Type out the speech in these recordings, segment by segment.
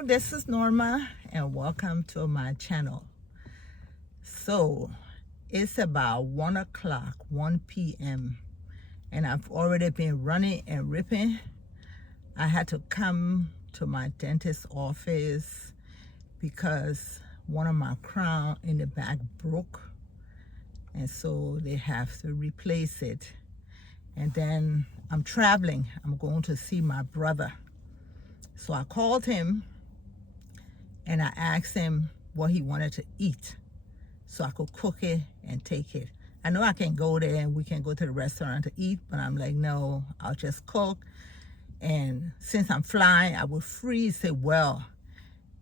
Hello, this is Norma and welcome to my channel. So it's about 1 o'clock, 1 p.m. and I've already been running and ripping. I had to come to my dentist's office because one of my crown in the back broke, and so they have to replace it. And then I'm traveling. I'm going to see my brother. So I called him and I asked him what he wanted to eat so I could cook it and take it. I know I can go there and we can go to the restaurant to eat, but I'm like, no, I'll just cook. And since I'm flying, I will freeze it well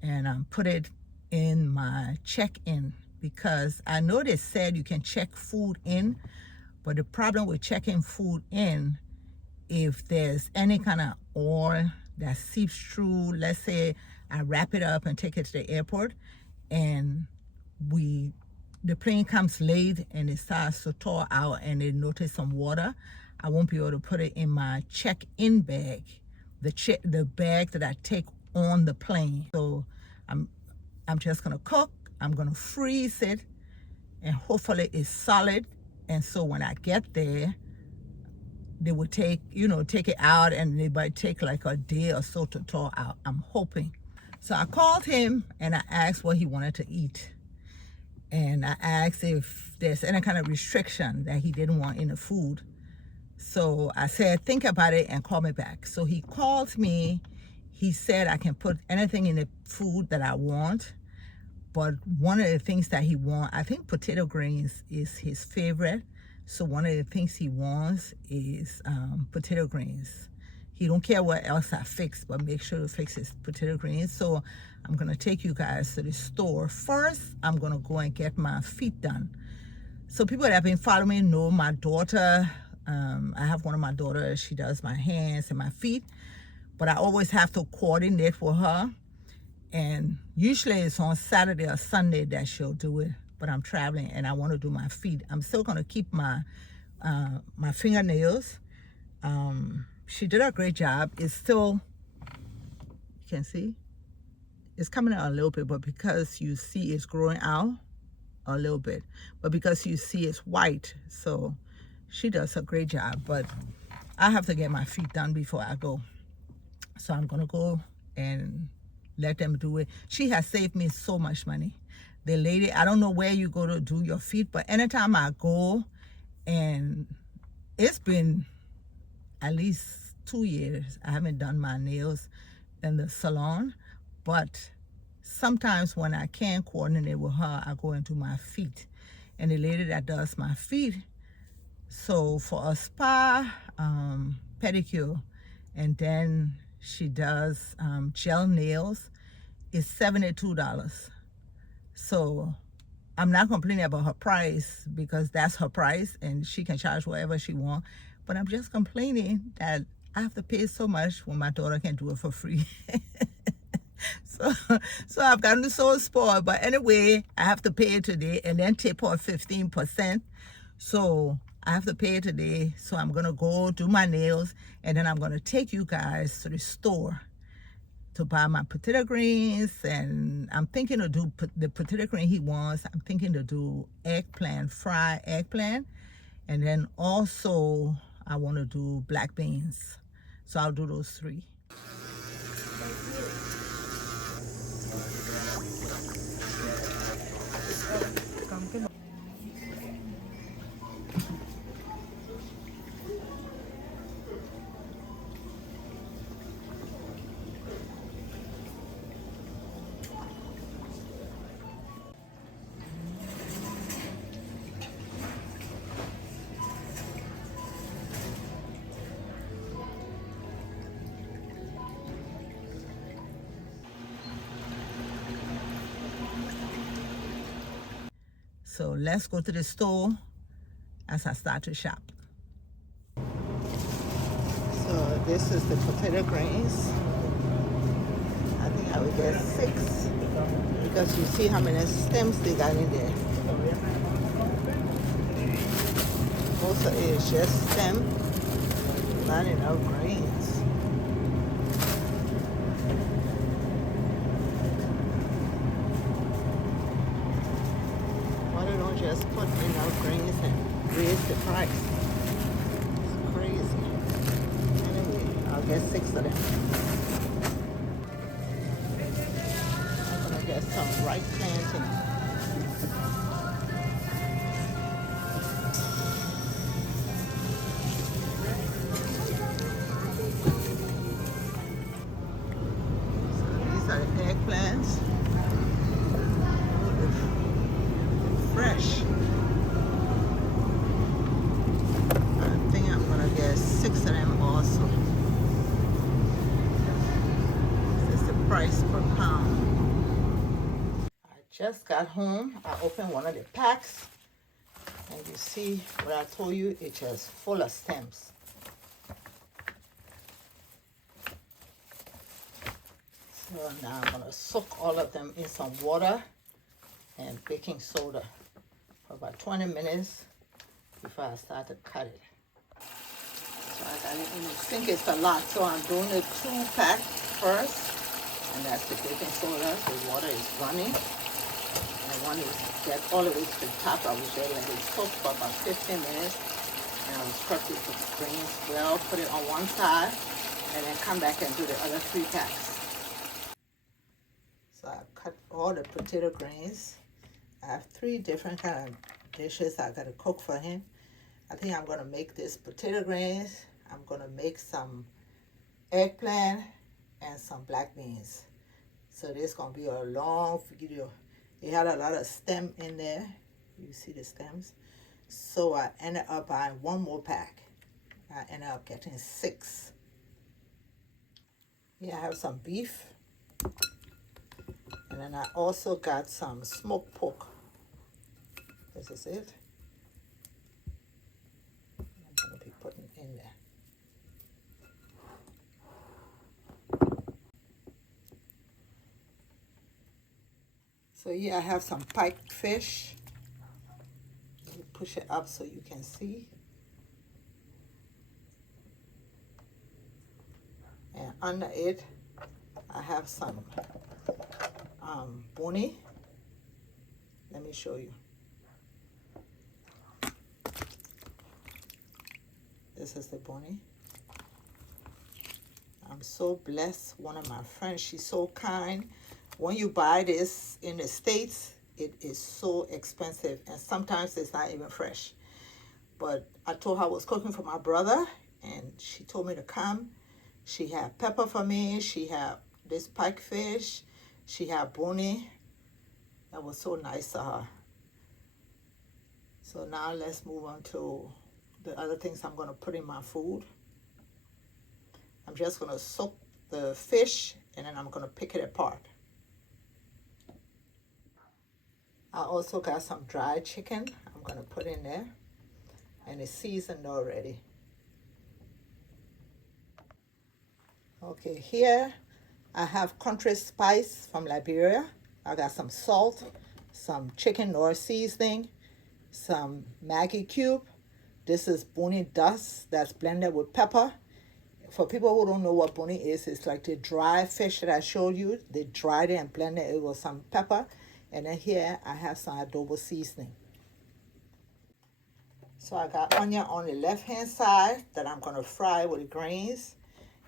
and put it in my check-in, because I know they said you can check food in, but the problem with checking food in, if there's any kind of oil that seeps through, let's say I wrap it up and take it to the airport and the plane comes late and it starts to thaw out and they notice some water, I won't be able to put it in my check-in bag, the bag that I take on the plane. So I'm just gonna cook, I'm gonna freeze it, and hopefully it's solid. And so when I get there, they would take it out, and it might take like a day or so to thaw out, I'm hoping. So I called him and I asked what he wanted to eat. And I asked if there's any kind of restriction that he didn't want in the food. So I said, think about it and call me back. So he called me. He said I can put anything in the food that I want. But one of the things that he wants, I think potato greens is his favorite. So one of the things he wants is potato greens. He don't care what else I fix, but make sure to fix his potato greens. So I'm gonna take you guys to the store. First, I'm gonna go and get my feet done. So people that have been following me know my daughter. I have one of my daughters, she does my hands and my feet, but I always have to coordinate with her. And usually it's on Saturday or Sunday that she'll do it, but I'm traveling and I want to do my feet. I'm still gonna keep my fingernails. She did a great job. It's still, you can see, it's coming out a little bit, but because you see it's growing out a little bit, but because you see it's white, so she does a great job. But I have to get my feet done before I go. So I'm gonna go and let them do it. She has saved me so much money. The lady, I don't know where you go to do your feet, but anytime I go, and it's been at least 2 years, I haven't done my nails in the salon, but sometimes when I can't coordinate with her, I go and do my feet. And the lady that does my feet, so for a spa, pedicure, and then she does gel nails, is $72. So I'm not complaining about her price, because that's her price and she can charge whatever she wants. But I'm just complaining that I have to pay so much when my daughter can do it for free. So I've gotten so spoiled. But anyway, I have to pay it today and then tip her 15%. So I have to pay it today. So I'm gonna go do my nails, and then I'm gonna take you guys to the store to buy my potato greens. And I'm thinking to do the potato green he wants. I'm thinking to do eggplant, fried eggplant. And then also I want to do black beans. So I'll do those three. So let's go to the store as I start to shop. So this is the potato greens. I think I will get 6, because you see how many stems they got in there. Most of it is just stem, not enough greens. just put enough grains and raise the price. It's crazy. Anyway, I'll get 6 of them. I'm gonna get some ripe plantain. These are the eggplants. Fresh. I think I'm gonna get 6 of them also. This is the price per pound. I just got home. I opened one of the packs, and you see what I told you, it's just full of stems. So now I'm gonna soak all of them in some water and baking soda for about 20 minutes before I start to cut it. So I got it in the sink. It's a lot, so I'm doing the 2-pack first, and that's the baking soda. The water is running, and I want to get all the way to the top. I was there let it soak for about 15 minutes, and I was prepping the grains well, put it on one side, and then come back and do the other 3 packs. So I cut all the potato grains. I have 3 different kind of dishes I gotta cook for him. I think I'm gonna make this potato grains. I'm gonna make some eggplant and some black beans. So this is gonna be a long video. It had a lot of stem in there. You see the stems? So I ended up buying 1 more pack. I ended up getting 6. Here I have some beef. And then I also got some smoked pork. This is it. I'm going to be putting in there. So here I have some pike fish. You push it up so you can see. And under it, I have some boni. Let me show you. This is the boni. I'm so blessed. One of my friends, she's so kind. When you buy this in the States, it is so expensive, and sometimes it's not even fresh. But I told her I was cooking for my brother, and she told me to come. She had pepper for me. She had this pike fish. She had boni. That was so nice of her. So now let's move on to the other things I'm going to put in my food. I'm just going to soak the fish, and then I'm going to pick it apart. I also got some dried chicken I'm going to put in there, and it's seasoned already. Okay, here I have country spice from Liberia. I got some salt, some chicken Knorr seasoning, some Maggi cube. This is boni dust that's blended with pepper. For people who don't know what boni is, it's like the dry fish that I showed you. They dried it and blended it with some pepper. And then here I have some adobo seasoning. So I got onion on the left-hand side that I'm going to fry with the grains.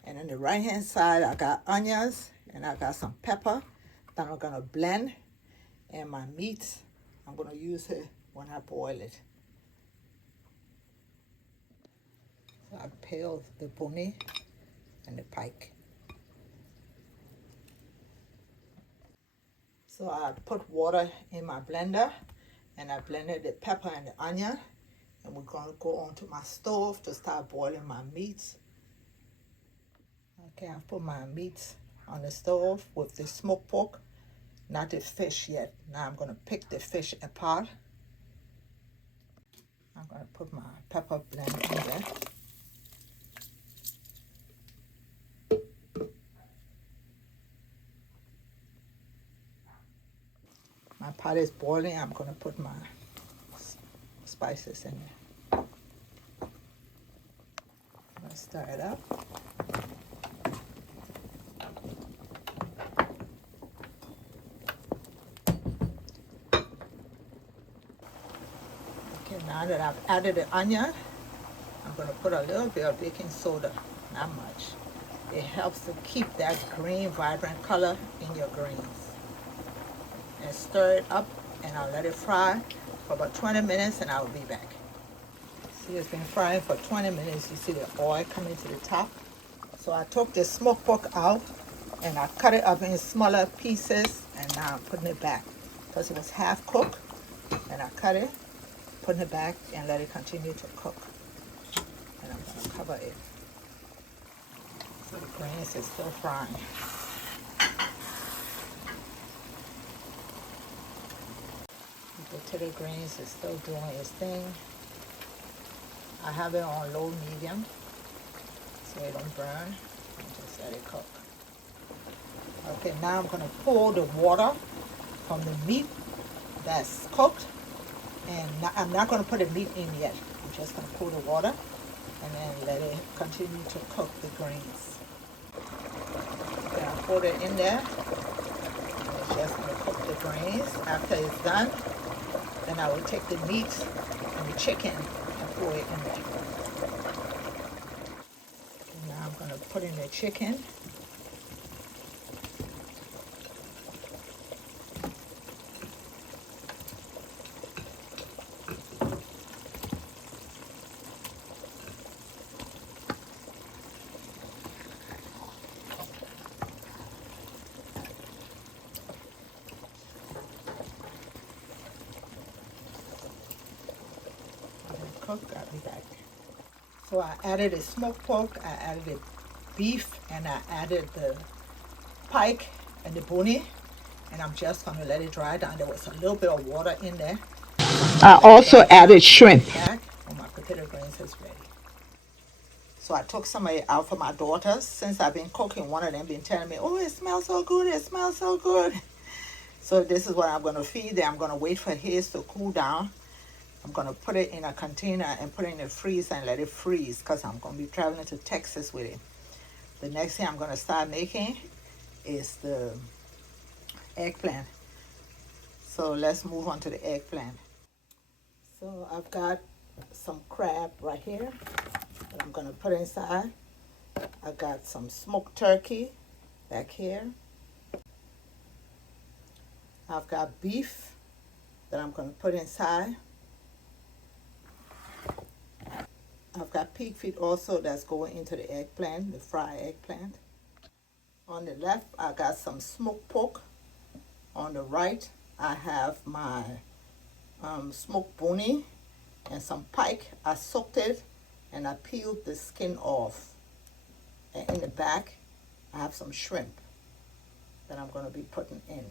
And on the right-hand side, I got onions and I got some pepper that I'm going to blend. And my meat, I'm going to use it when I boil it. So I peel the boni and the pike. So I put water in my blender, and I blended the pepper and the onion. And we're going to go onto my stove to start boiling my meats. Okay, I've put my meat on the stove with the smoked pork, not the fish yet. Now I'm going to pick the fish apart. I'm going to put my pepper blend in there. My pot is boiling. I'm going to put my spices in there. I'm going to stir it up. Now that I've added the onion, I'm going to put a little bit of baking soda, not much. It helps to keep that green, vibrant color in your greens. And stir it up, and I'll let it fry for about 20 minutes, and I'll be back. See, it's been frying for 20 minutes. You see the oil coming to the top. So I took the smoked pork out, and I cut it up in smaller pieces, and now I'm putting it back because it was half cooked. And I cut it, putting it back, and let it continue to cook. And I'm going to cover it. So the greens is still frying. The potato greens is still doing its thing. I have it on low medium so it don't burn. And just let it cook. Okay, now I'm going to pour the water from the meat that's cooked. And I'm not going to put the meat in yet. I'm just going to pour the water and then let it continue to cook the greens. Okay, I poured it in there. It's just going to cook the greens. After it's done, then I will take the meat and the chicken and pour it in there. Okay, now I'm going to put in the chicken. I'll be back. So I added the smoked pork, I added the beef, and I added the pike and the bone, and I'm just going to let it dry down. There was a little bit of water in there. I also added shrimp. Back, and my potato greens is ready. So I took some of it out for my daughters. Since I've been cooking, one of them been telling me, oh, it smells so good, it smells so good. So this is what I'm going to feed them. I'm going to wait for his to cool down. I'm going to put it in a container and put it in the freezer and let it freeze because I'm going to be traveling to Texas with it. The next thing I'm going to start making is the eggplant. So let's move on to the eggplant. So I've got some crab right here that I'm going to put inside. I got some smoked turkey back here. I've got beef that I'm going to put inside. I've got pig feet also that's going into the eggplant, the fried eggplant. On the left, I got some smoked pork. On the right, I have my smoked bone and some pike. I soaked it and I peeled the skin off. And in the back, I have some shrimp that I'm going to be putting in.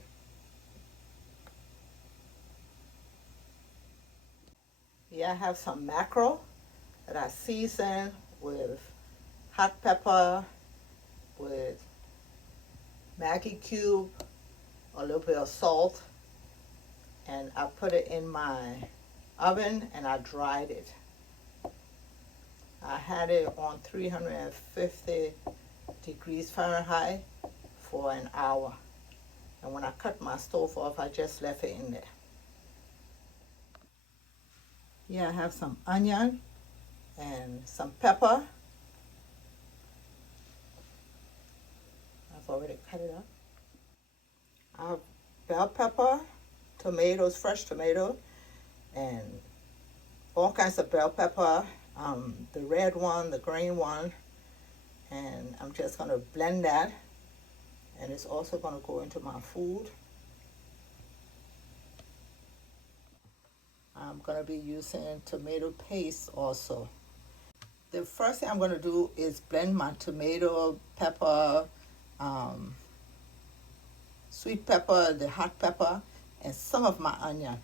Here I have some mackerel that I seasoned with hot pepper, with Maggi cube, a little bit of salt, and I put it in my oven and I dried it. I had it on 350 degrees Fahrenheit for an hour. And when I cut my stove off, I just left it in there. Here I have some onion and some pepper. I've already cut it up. I have bell pepper, tomatoes, fresh tomato, and all kinds of bell pepper, the red one, the green one, and I'm just going to blend that, and it's also going to go into my food. I'm going to be using tomato paste also. The first thing I'm going to do is blend my tomato, pepper, sweet pepper, the hot pepper, and some of my onion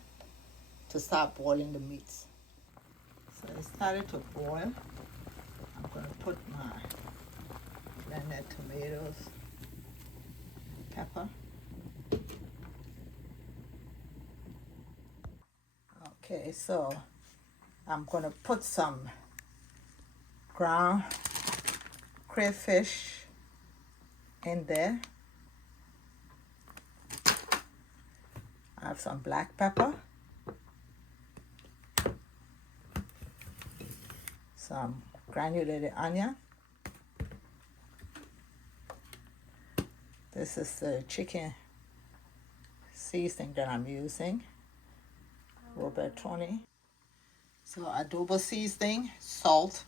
to start boiling the meats. So it started to boil. I'm going to put my blended tomatoes, pepper. Okay, so I'm going to put some ground crayfish in there. I have some black pepper. some granulated onion. This is the chicken seasoning that I'm using, Robertoni. So adobo seasoning, salt,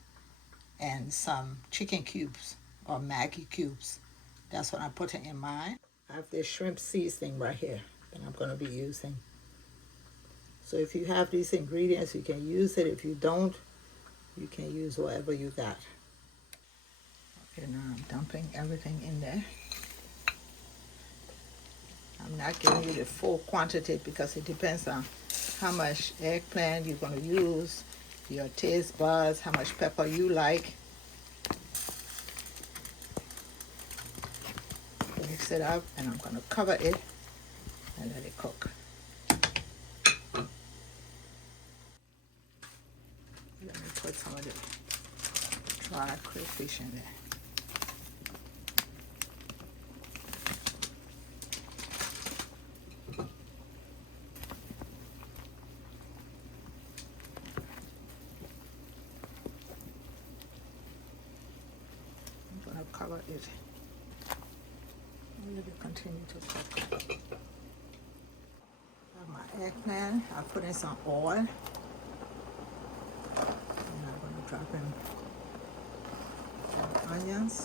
and some chicken cubes or Maggi cubes. That's what I'm putting in mine. I have this shrimp seasoning right here that I'm going to be using. So if you have these ingredients, you can use it. If you don't, you can use whatever you got. Okay, now I'm dumping everything in there. I'm not giving you the full quantity because it depends on how much eggplant you're going to use, your taste buds, how much pepper you like. Mix it up, and I'm going to cover it and let it cook. Let me put some of the dry crayfish in there. I'm going to cover it. Let it continue to cook. I have my eggplant. I put in some oil. And I'm going to drop in some onions.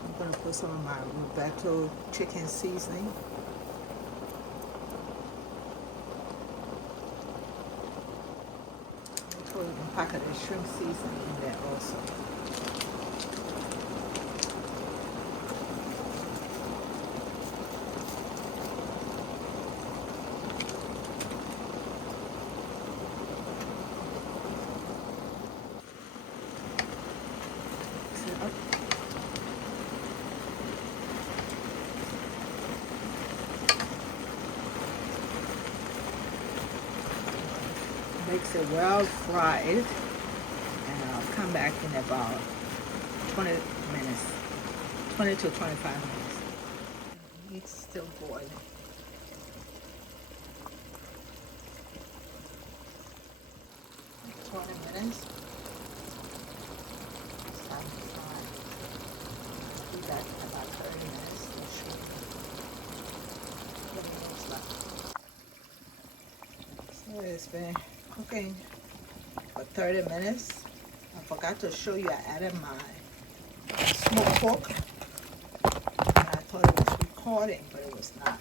I'm going to put some of my Potatoe chicken seasoning. I put a packet of shrimp seasoning in there also. Mix it up. Makes it well fried, and I'll come back in about 20 minutes, 20 to 25 minutes. It's still boiling. 20 minutes. It's time to fry. Do that in about 30 minutes to show you what it looks like. So it's been cooking for 30 minutes. I forgot to show you, I added my smoked pork. And I thought it was recording, but it was not.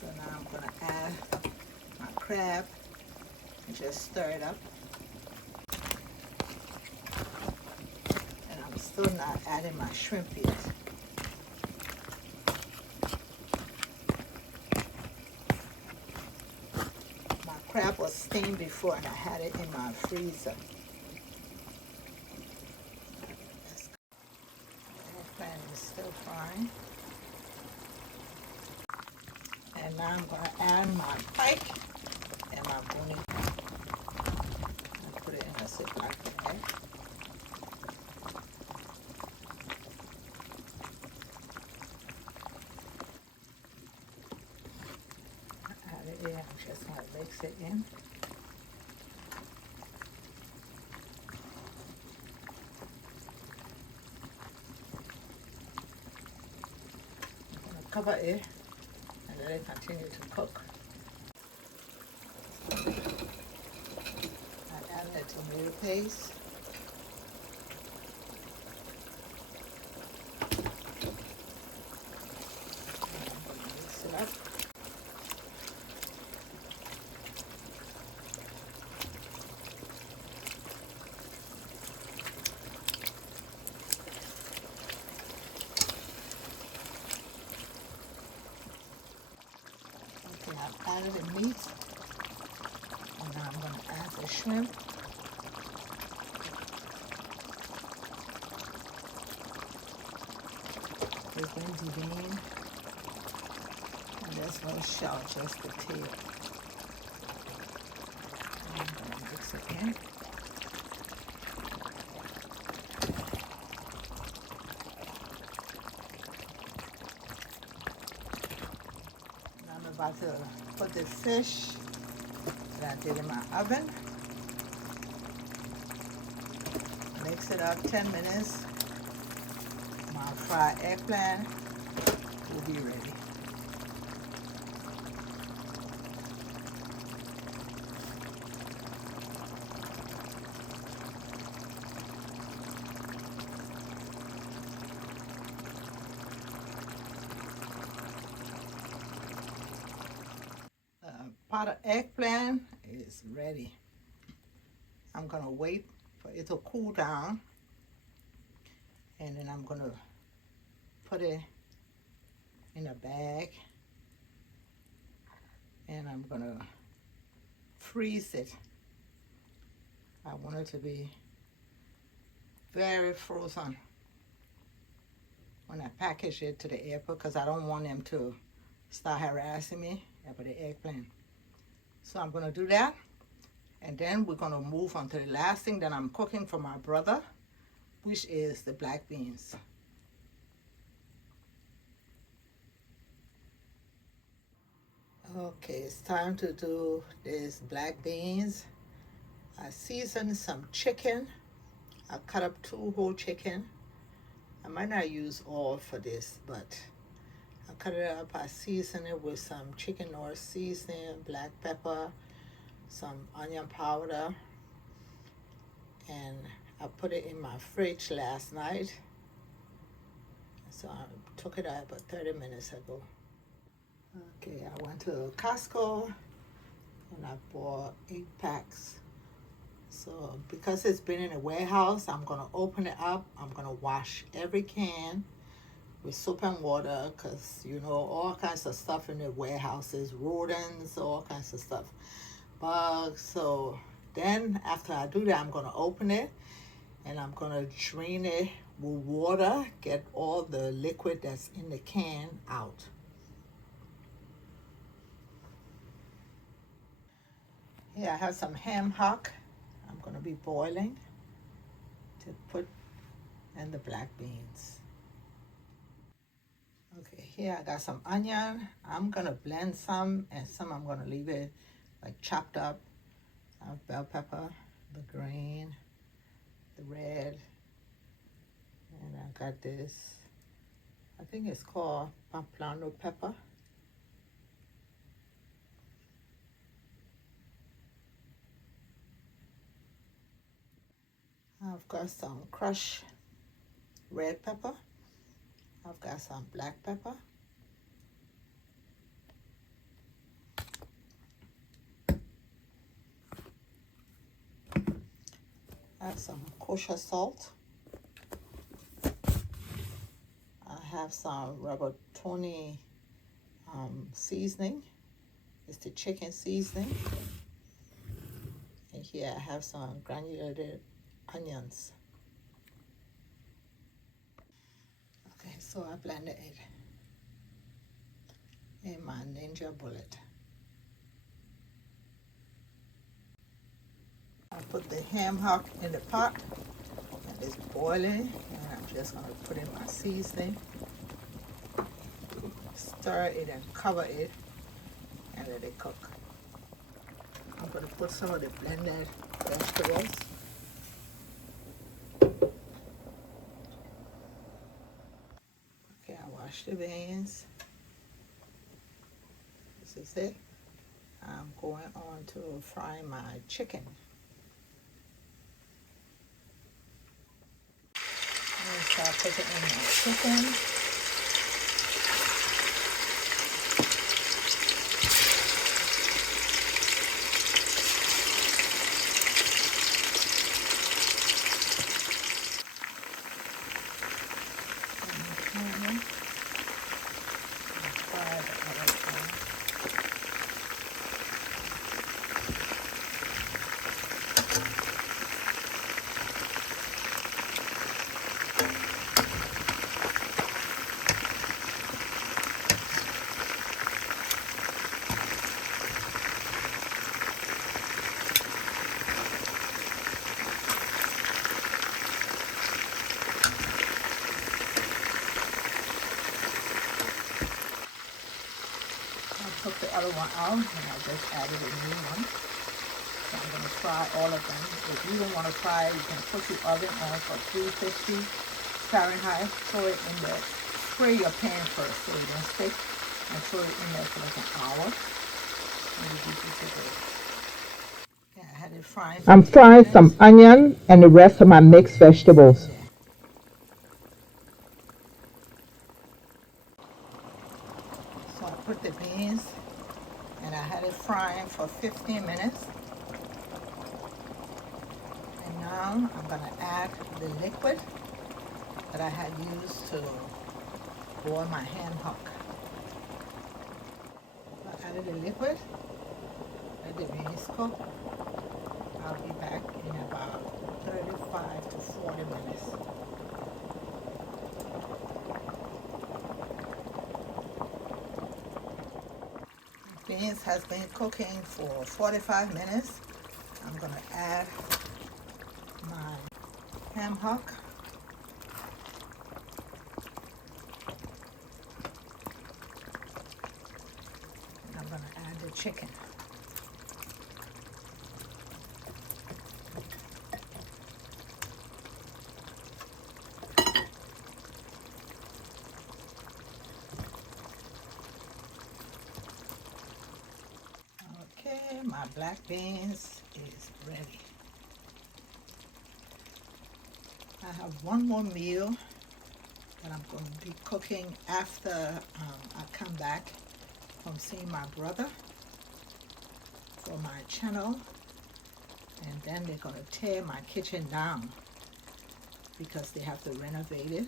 So now I'm going to add my crab and just stir it up. And I'm still not adding my shrimp yet. Crab was steamed before and I had it in my freezer. The eggplant is still frying. And now I'm going to add my pike and my boni. I put it in a Ziploc bag. Add it in. I'm just going to mix it in. Cover it and let it continue to cook. I add the tomato paste. And I'm going to mix it up. I've added the meat, and now I'm going to add the shrimp. Open the vein. And there's no shell, just the tail. And I'm going to mix it in. And I'm about to put the fish that I did in my oven. Mix it up 10 minutes. My fried eggplant will be ready. Pot of eggplant is ready. I'm gonna wait for it to cool down, and then I'm gonna put it in a bag, and I'm gonna freeze it. I want it to be very frozen when I package it to the airport, because I don't want them to start harassing me about the eggplant. So I'm gonna do that, and then we're gonna move on to the last thing that I'm cooking for my brother, which is the black beans. Okay, it's time to do this black beans. I seasoned some chicken. I cut up 2 whole chicken. I might not use all for this, but I cut it up. I season it with some chicken North seasoning, black pepper, some onion powder, and I put it in my fridge last night. So I took it out about 30 minutes ago. Okay, I went to Costco and I bought 8 packs. So because it's been in a warehouse, I'm gonna open it up. I'm gonna wash every can with soap and water, because you know, all kinds of stuff in the warehouses, rodents, all kinds of stuff, bugs. So then after I do that, I'm gonna open it and I'm gonna drain it with water, get all the liquid that's in the can out. Here I have some ham hock I'm gonna be boiling to put in the black beans. Okay, here I got some onion. I'm gonna blend some, and some I'm gonna leave it like chopped up. I have bell pepper, the green, the red, and I got this, I think it's called poblano pepper. I've got some crushed red pepper. I've got some black pepper. I have some kosher salt. I have some rigatoni seasoning. It's the chicken seasoning. And here I have some granulated onions. Okay, so I blended it in my Ninja Bullet. I put the ham hock in the pot, and it's boiling, and I'm just gonna put in my seasoning, stir it and cover it, and let it cook. I'm gonna put some of the blended vegetables. Okay, I washed the beans. This is it. I'm going on to fry my chicken. So I'll put it in my chicken. other one out, and I just added a new one. So I'm going to fry all of them. If you don't want to fry, you can put your oven on for 350 Fahrenheit. Throw it in there. Spray your pan first so it don't stick, and throw it in there for like an hour. Yeah, I had it frying. I'm frying some onion and the rest of my mixed vegetables. Yeah. So I put the beans and I had it frying for 15 minutes. And now I'm going to add the liquid that I had used to boil my ham hock. I added the liquid, let the beans cook. I'll be back in about 35 to 40 minutes. Beans has been cooking for 45 minutes. I'm going to add my ham hock. And I'm going to add the chicken. Okay, my black beans is ready. I have one more meal that I'm going to be cooking after I come back from seeing my brother for my channel. And then they're going to tear my kitchen down because they have to renovate it.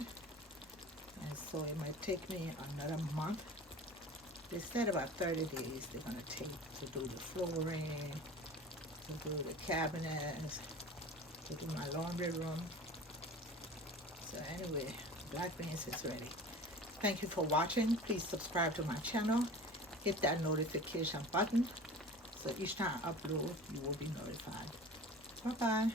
And so it might take me another month. They said about 30 days they're going to take to do the flooring, to do the cabinets, to do my laundry room. So anyway, black beans is ready. Thank you for watching. Please subscribe to my channel. Hit that notification button so each time I upload, you will be notified. Bye-bye.